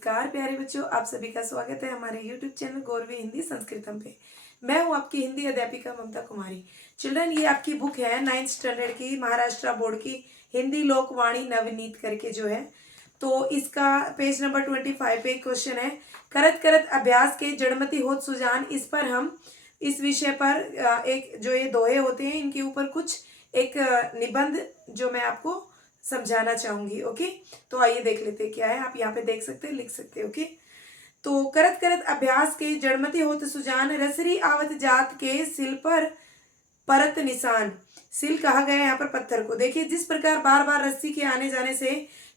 नमस्कार प्यारे बच्चों, आप सभी का स्वागत है हमारे YouTube चैनल गौरवी हिंदी संस्कृतम पे। मैं हूं आपकी हिंदी अध्यापिका ममता कुमारी। चिल्ड्रन, ये आपकी बुक है 9th स्टैंडर्ड की महाराष्ट्र बोर्ड की हिंदी लोकवाणी नवनीत करके जो है। तो इसका पेज नंबर 25 पे क्वेश्चन है, करत करत अभ्यास के जड़मति होत सुजान। इस पर हम इस विषय पर एक जो ये दोहे होते हैं इनके ऊपर कुछ एक निबंध जो मैं आपको समझाना चाहूंगी। ओके, तो आइए देख लेते हैं क्या है। आप यहाँ पे देख सकते हैं, लिख सकते हैं। ओके, तो करत करत अभ्यास के जड़मति होत सुजान, रसरी आवत जात के सिल पर परत निशान। सिल कहा गया है यहाँ पर पत्थर को। देखिए, जिस प्रकार बार बार रस्सी के आने जाने से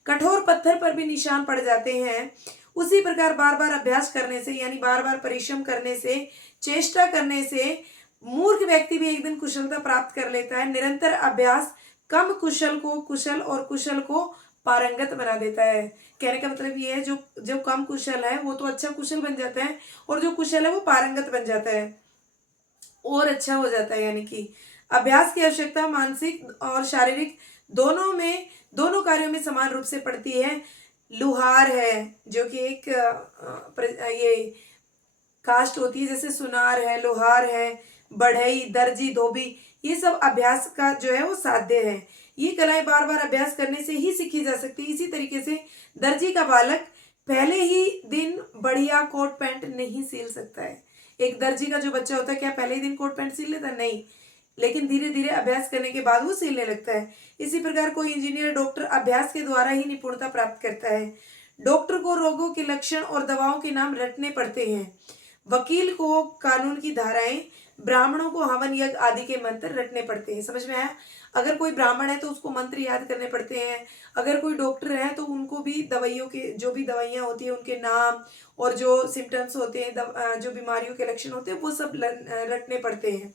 कठोर पत्थर पर भी निशान पड़ जाते हैं, उसी प्रकार बार बार अभ्यास करने से यानी बार बार परिश्रम करने से, चेष्टा करने से मूर्ख व्यक्ति भी एक दिन कुशलता प्राप्त कर लेता है। निरंतर अभ्यास कम कुशल को कुशल और कुशल को पारंगत बना देता है। कहने का मतलब ये है, जो जो कम कुशल है वो तो अच्छा कुशल बन जाता है, और जो कुशल है वो पारंगत बन जाता है और अच्छा हो जाता है। यानी कि अभ्यास की आवश्यकता मानसिक और शारीरिक दोनों कार्यों में समान रूप से पड़ती है। लुहार है जो कि एक ये कास्ट होती है, जैसे सुनार है, लोहार है, बढ़ई, दर्जी, धोबी, ये सब अभ्यास का जो है वो साध्य है। ये कलाएं बार बार अभ्यास करने से ही सीखी जा सकती है। इसी तरीके से दर्जी का बालक पहले ही दिन बढ़िया कोट पैंट नहीं सिल सकता है। एक दर्जी का जो बच्चा होता है, क्या पहले ही दिन कोट पैंट सिल लेता? नहीं, लेकिन धीरे धीरे अभ्यास करने के बाद वो सिलने लगता है। इसी प्रकार कोई इंजीनियर, डॉक्टर अभ्यास के द्वारा ही निपुणता प्राप्त करता है। डॉक्टर को रोगों के लक्षण और दवाओं के नाम रटने पड़ते हैं। वकील को कानून की धाराएं, ब्राह्मणों को हवन यज्ञ आदि के मंत्र रटने पड़ते हैं। समझ में आया? अगर कोई ब्राह्मण है तो उसको मंत्र याद करने पड़ते हैं। अगर कोई डॉक्टर है तो उनको भी दवाइयों के, जो भी दवाइयाँ होती हैं उनके नाम और जो सिम्टम्स होते हैं, जो बीमारियों के लक्षण होते हैं, वो सब रटने पड़ते हैं।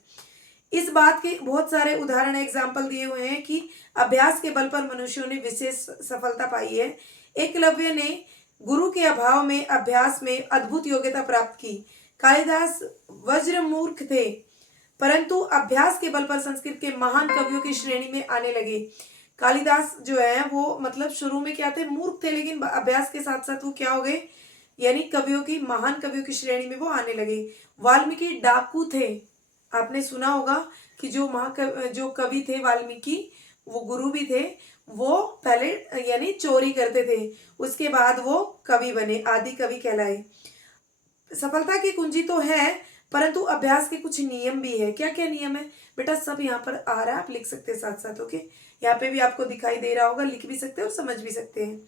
इस बात के बहुत सारे उदाहरण एग्जाम्पल दिए हुए हैं कि अभ्यास के बल पर मनुष्यों ने विशेष सफलता पाई है। एकलव्य ने गुरु के अभाव में अभ्यास में अद्भुत योग्यता प्राप्त की। कालिदास वज्र मूर्ख थे, परंतु अभ्यास के बल पर संस्कृत के महान कवियों की श्रेणी में आने लगे। कालिदास जो है वो मतलब शुरू में क्या थे? मूर्ख थे, लेकिन अभ्यास के साथ साथ वो क्या हो गए? यानी कवियों की, महान कवियों की श्रेणी में वो आने लगे। वाल्मीकि डाकू थे। आपने सुना होगा कि जो कवि थे वाल्मीकि, वो गुरु भी थे। वो पहले यानी चोरी करते थे, उसके बाद वो कवि बने, आदि कवि कहलाए। सफलता की कुंजी तो है, परंतु अभ्यास के कुछ नियम भी है। क्या क्या नियम है बेटा? सब यहाँ पर आ रहा है, आप लिख सकते हैं साथ साथ। ओके, यहाँ पे भी आपको दिखाई दे रहा होगा, लिख भी सकते हैं और समझ भी सकते हैं।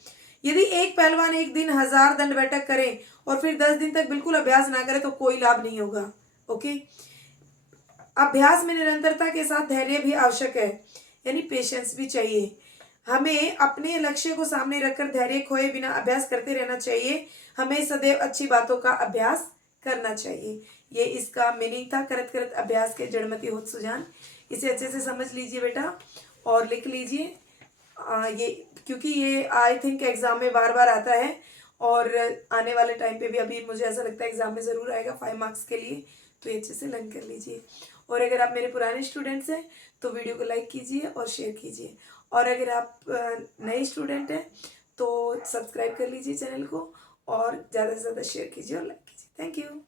यदि एक पहलवान एक दिन 1000 दंड बैठक करे और फिर 10 दिन तक बिल्कुल अभ्यास ना करे तो कोई लाभ नहीं होगा। ओके, अभ्यास में निरंतरता के साथ धैर्य भी आवश्यक है, यानी पेशेंस भी चाहिए। हमें अपने लक्ष्य को सामने रखकर धैर्य खोए बिना अभ्यास करते रहना चाहिए। हमें सदैव अच्छी बातों का अभ्यास करना चाहिए। ये इसका मीनिंग था, करत करत अभ्यास के जड़मति होत सुजान। इसे अच्छे से समझ लीजिए बेटा और लिख लीजिए। ये क्योंकि ये आई थिंक एग्जाम में बार बार आता है, और आने वाले टाइम पे भी अभी मुझे ऐसा लगता है एग्जाम में ज़रूर आएगा 5 मार्क्स के लिए। तो ये अच्छे से लर्न कर लीजिए। और अगर आप मेरे पुराने स्टूडेंट्स हैं तो वीडियो को लाइक कीजिए और शेयर कीजिए, और अगर आप नए स्टूडेंट हैं तो सब्सक्राइब कर लीजिए चैनल को, और ज़्यादा से ज़्यादा शेयर कीजिए और लाइक कीजिए। Thank you.